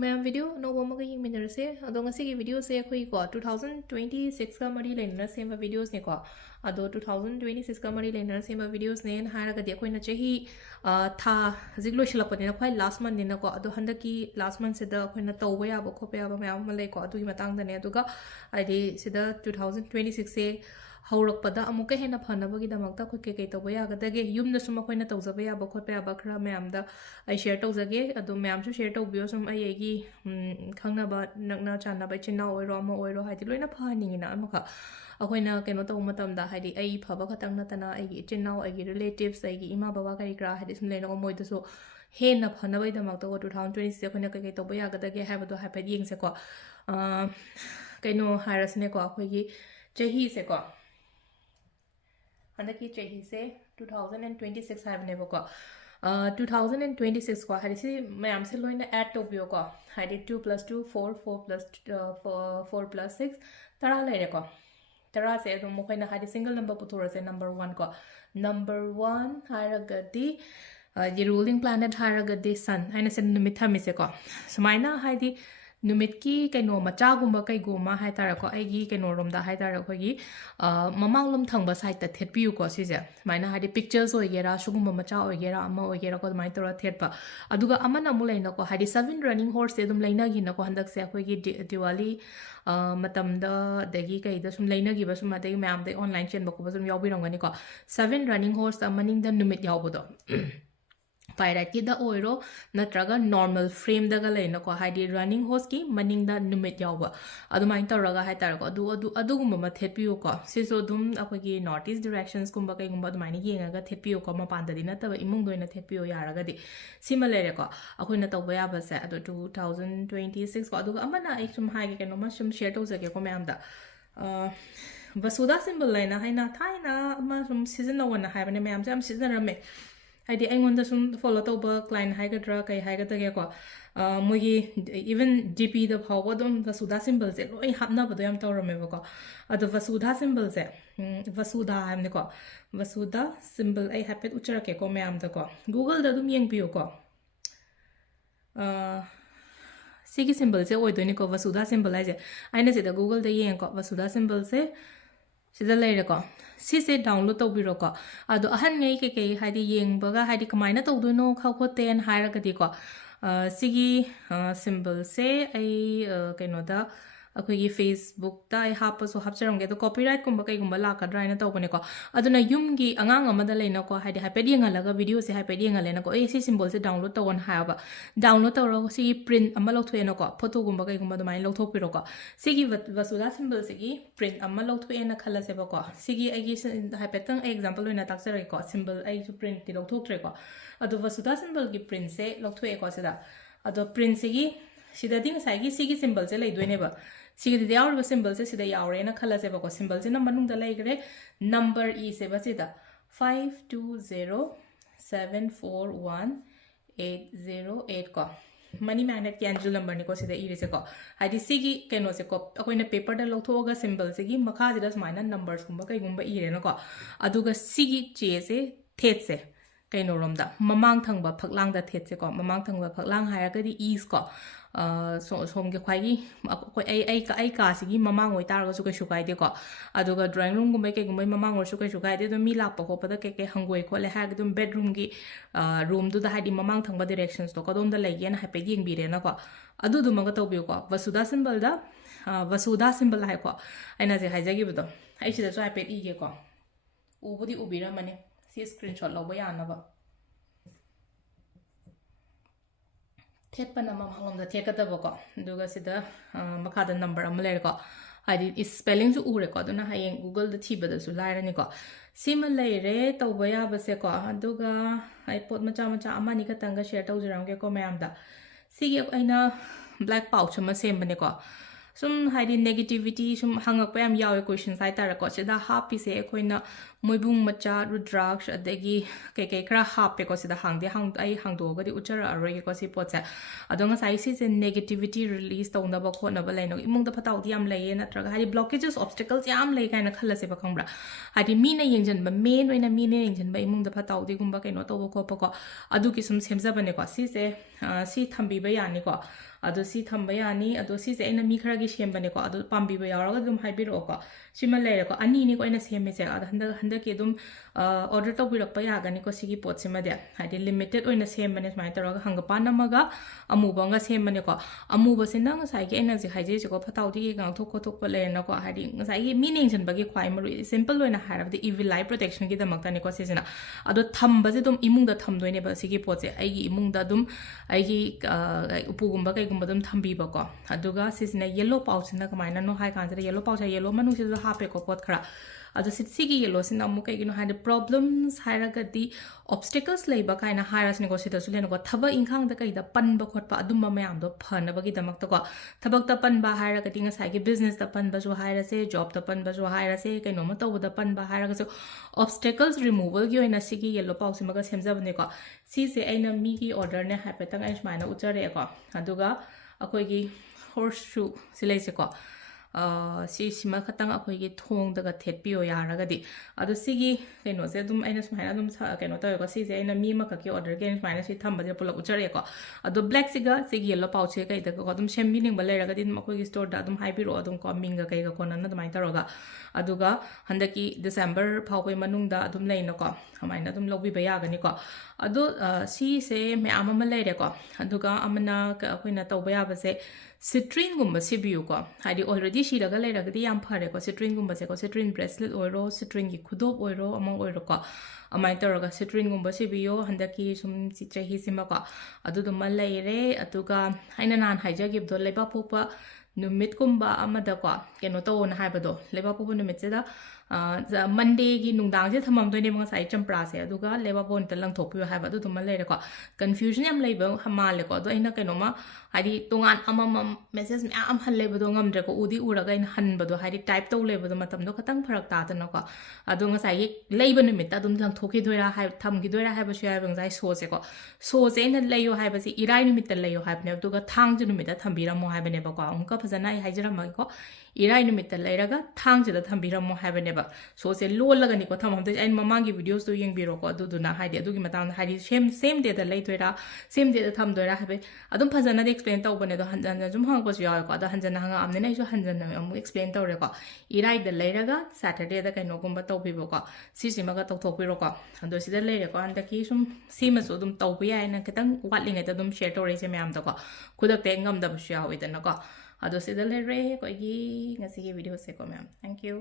ma'am video नोबो मग यिंगमिनरसे अदो ngasi video से अखोई को 2026 का मरी लेना सेम वीडियोस ने को अदो 2026 का मरी लेना सेम वीडियोस ने हारगा दे अखोई न चही था जिगलो शिलपने न खै लास्ट मंथ ने को अदो हंदकी लास्ट मंथ से द अखोई न तौबा याबो खोपे याबो मैम मले को अदुगी मतंग दने अदुगा आइदि सिदा 2026 से हौरकपदा अमुक हेना फनबगीदमक्ता अखोई के तौबा यागदगे युमदसु मखोइना तौजबा याबो खोपे याबा खरा मैमदा आई शेयर तौजगे अदो मैमसु शेयर तौबियो सुम आई खंगनबा नकना चानबा चिन्ना ओइरो अमा ओइरो हाइदि लोइना फहनिंगिना अमखा अखोइना केनो तौ मतमदा हाइदि आई फबा खतंग नतना आई चिन्ना आई रिलेटिव्स आई इमा बाबा करी क्रा हाइदि सुम लेनो मोइदसु हेना फनबगीदमक्ता 2026 अखोइना के तौबा यागदगे हाइबदो हाइफेट यिंगसेको केनो हाइरसने को अखोइगी चही से को हंदकी चही से 2026 हाइबनेबको 2026 को हाइदिसी मैम से लोइना ऐड तौबियो को हाइदि 2 + 2 4 4 + 4 + 6 तरा लेरे को तरा से अदुम मखोइना हाइदि सिंगल नंबर पुथोरसे नंबर 1 को नंबर 1 हाइरगदी ये रूलिंग प्लैनेट हाइरगदी सन हाइना से नुमित थमिसे को सुमाइना हाइदि नुमित की कनो मचागुम्बा कईगुमा हाइतारको आइगी कनो रोमदा हाइतार खोगी ममांगलम थंगबा साइट थेटपियु को सिजे माइना हाइदि पिक्चर्स ओइगेरा सुगुम्बा मचा ओइगेरा अमा ओइगेरा को माइ तोरा थेटपा अदुगा अमन अमु लैनको हाइदि 7 रनिंग हॉर्स से दुम लैनागी नको हंदक से अखोगी दिवाली मतमदा दगी कईदा सुम लैनागी बसुम अदगी मैम दे ऑनलाइन चेन बको बसुम यावबिरंगनी को 7 रनिंग हॉर्स अमनिंग द नुमित यावबदो पायराइट की द ओइरो नत्रगा नॉर्मल फ्रेम दगा लेना को हाइदि रनिंग हॉर्स की मनिंग द नुमित यावबा अदुमाइन तौरगा हाइतार को अदुगुम म थेपियो को सिसो दुम अखोगी नॉर्थ ईस्ट डायरेक्शंस कुंबा कईगुंबा अदुमाइन येंगागा थेपियो को मपानददि नतबा इमुंग दोइना थेपियो यारगदि सिमा लेरे को अखोइना तौबा याबसे अदो 2026 को अदुगा अमना एक सुम हाइगे केनो मा सुम शेयर तौजगे को मैम दा वसुदा सिंबल लाइना हाइना थाइना अमा सुम सीजन वन हाइबने मैम से हम सीजन रमे हाइदि अइंगोंदा सुम फॉलो तौबा क्लाइंट हाइगद्रा कई हाइगदगे को मोगी इवन जीपी द फावबा दम वसुधा सिंबल से लोइ हापनाबदो याम तौरमेबको अदो वसुधा सिंबल से वसुधा हमने को वसुधा सिंबल आई हैपेट उचरके को मैम द को गूगल द दुम येंगपियो को सिगी सिंबल से ओइदोनि को वसुधा सिंबल आइजे आइना से द गूगल द येंग को वसुधा सिंबल से सिदा लेरको सिसे डाउनलोड तौबिरोको अदो अहनगै के हाइदि येंगबगा हाइदि कमाइना तौदोनो खाउखोतेन हाइरगदि को सिगी सिंबल से आई केनोदा अखोगी फेसबुक ता आई हापसो हापचरंगे तो कॉपीराइट कुंबा कईगुंबा लाकद्रा आइना तौबने को अदुना युमगी अंगांग अमदा लेना को हाइदि हाइपेड येंगलगा वीडियो से हाइपेड येंगलेना को ए सी सिंबल से डाउनलोड तौन हायबा डाउनलोड तौरो सिगी प्रिंट अमा लौथोएना को फोटो गुंबा कईगुंबा दुमाइ लौथोकपिरो को सिगी वसुधा सिंबल सिगी प्रिंट अमा लौथोएना खलसेबा को सिगी आइगी हाइपेडतंग एग्जांपल होइना ताक्सरे को सिंबल आई जो प्रिंट ति लौथोकट्रे को अदो वसुधा सिंबल की प्रिंट से लौथोए को सिदा अदो प्रिंट सिगी सिदादि ngसाइगी सिगी सिंबल से लेदोइनेबा सिगदी यावरबा सिंबल से सिदा यावरेना खलसेबको सिंबल से मनुंगदा लेगरे नंबर ई से बसिदा 5207418808 को मनी मैग्नेट कैंडल नंबर निको सिदा इरिसे को हाइदि सिगी केनो से को अखोइना पेपर दा लौथोगा सिंबल से गी मखा जिदा समाइना नंबर्स गुंबा कईगुंबा इरेना को अदुगा सिगी चे से थेट से कईनो रोमदा ममांग थंगबा फकलांग दा थेट से को ममांग थंगबा फकलांग हायरगदि ईस को सोमगे ख्वाइगी आई कासिगी ममांग ओइ तारगसु कैसु काइदे को अदुगा ड्राइंग रूम गुमै कईगुमै ममांग ओरसु कैसु काइदे दो मी लापा खोपदा के हंगोइ खोले हाग दुम बेडरूम की रूम दु दा हाइदि ममांग थंगबा डायरेक्शंस तो कदोम दा लेगेन हाइपे येंगबिरेना को अदु दुमगा तौबियो को वसुधा सिंबल दा वसुधा सिंबल हाइ को आइना जे हाइजागिबदो आई सिदा हाइपे इगे को उबुदि उबिरा मने सी स्क्रीनशॉट लौबा यानबा थेटपना ममांगलोमदा थेकदबको दुगा सिदा मखादा नंबर अमा लेरको हाइदि स्पेलिंग सु उरेको अदुना हायेंग गूगल द थीबदसु लाइरनिको सिमा लेरे तौबा याबसेको अदुगा आई पोट मचा मचा अमानि खतंगा शेयर तौजरमगे को मैमदा सिगी आइना ब्लैक पाउच अमा सेमबनेको सुम हाइदि नेगेटिविटी सुम हंगकपा याम यावे क्वेश्चंस हाइतारको सिदा हापिसे अखोइना मोइबुंग मचा रुद्राक्ष अदगी के खरा हापेको सिदा हांगदे आई हांगदोगदि उचर अरोगे को सि पोचे अदोंगा साइसि से नेगेटिविटी रिलीज तौनबा खोनबा लेनो इमुंगदा फताउदि याम लेये नत्रगा हाइदि ब्लॉकेजेस ऑब्स्टेकल्स याम लेय काइना खलसे बखंब्रा हाइदि मीना येंजनबा मेन ओइना मीना येंजनबा इमुंगदा फताउदि गुंबा कइनो तौबो खोपको अदुकी सुम सेमजबने को सि से सि थंबिबा यानी को ado si thamba yani ado si se aina mi khara gi sembane ko ado pambi ba yaraga dum haibiro ko sima lere ko ani ni ko ina semme se ada handa ke dum order to birak pa yaga ni ko sigi pot sima de hadi limited oina sembane mai taraga hanga panamaga amuba nga sembane ko amuba se nang sai ke ina ji haije ko phatau di gang thok ko thok ko le na ko hadi sai gi meaning jan bagi khwai maru simple oina harab the evil eye protection gi damak ta ni ko sesina ado thamba je dum imung da thamdoi ne ba sigi pot se ai gi imung da dum ai gi upu gumba kai gumba dum thambi ba ko aduga sisina yellow pouch na kamaina no hai kan yellow pouch yellow manu se hape ko pot khara ado sigi yellow sin amu kai gino had problems hairaga di obstacles leiba kaina hairas ne ko sida sulen ko thaba inkhang da kai da pan ba khot pa adum ba mayam do phana ba gi damak ta ko thabak ta pan ba hairaga tinga sai gi business da pan ba jo haira se job da pan ba jo haira se kai no ma to da pan ba hairaga so obstacles removal gi oina sigi yellow pouch ma ga semja bane ko si se aina mi gi order ne ha petang ai smaina uchare ko aduga akoi gi horseshoe silai se ko si sima khatang akoi gi thong daga thetpio yaraga di adu sigi keno se dum aina smaina dum keno to ko si se aina mi ma ka ki order gen smaina si thamba je pulak uchare ko adu black siga sigi yellow pouch e kai da ko dum sembi ning ba leraga din akoi gi store da dum haibiro adum ko minga kai ga kona na dum ai taroga aduga handaki december phawpai manung da adum leina ko amaina dum lobi ba yaga ni ko adu si se me ama lere ko aduga amana ka akoina tawba ya ba se citrine gumba sibiu ko hadi already shi daga lera gadi yam phare ko citrine gumba se ko citrine bracelet oiro citrine gi khudop oiro among oiro ko amai taraga citrine gumba sibiu handaki sum chahi sima ko adu dum leire atuga haina nan haija gib do leba popa numit kumba amada ko keno to na haibado leba popa numit se da Monday gi nungdang je thamam doi ne mga sai champra se aduga leba bon ta lang thok pi ha ba du tuma le ko confusion yam lei ba hamal le ko do ina kaino ma hadi tongan amam message me am hal le ba do ngam dre ko udi ura ga in han ba do hadi type to le ba do matam do khatang pharak ta ta na ko adu nga sai lei ba numit ta dum lang thoki doi ra ha tham gi doi ra ha ba shya bang sai so se ko so se na le yo ha ba si irai numit ta le yo ha ba ne du ga thang ju numit ta thambira mo ha ba ne ba ko ang ka phajana ai hajira ma ko irai numit ta le ra ga thang ju da thambira mo ha ba ne so se lo laga ni ko thamam de ain mamangi videos to yeng biro ko du na haidi adu gi matang haidi same day da lei toira same day da tham doira habe adum phajana de explain taw bane do hanjan jum hang ko ya ko da hanjan hanga amne nei so hanjan na amu explain taw re ko irai da leiraga saturday da kai no gumba taw bi ko si si ma ga taw thok biro ko ando si da lei re ko anda ki sum si ma so dum taw bi ya na ketang watling ai da dum share to re se me am da ko khudak te ngam da bu sha wi da na ko ado si da lei re ko gi ngasi gi video se ko me am thank you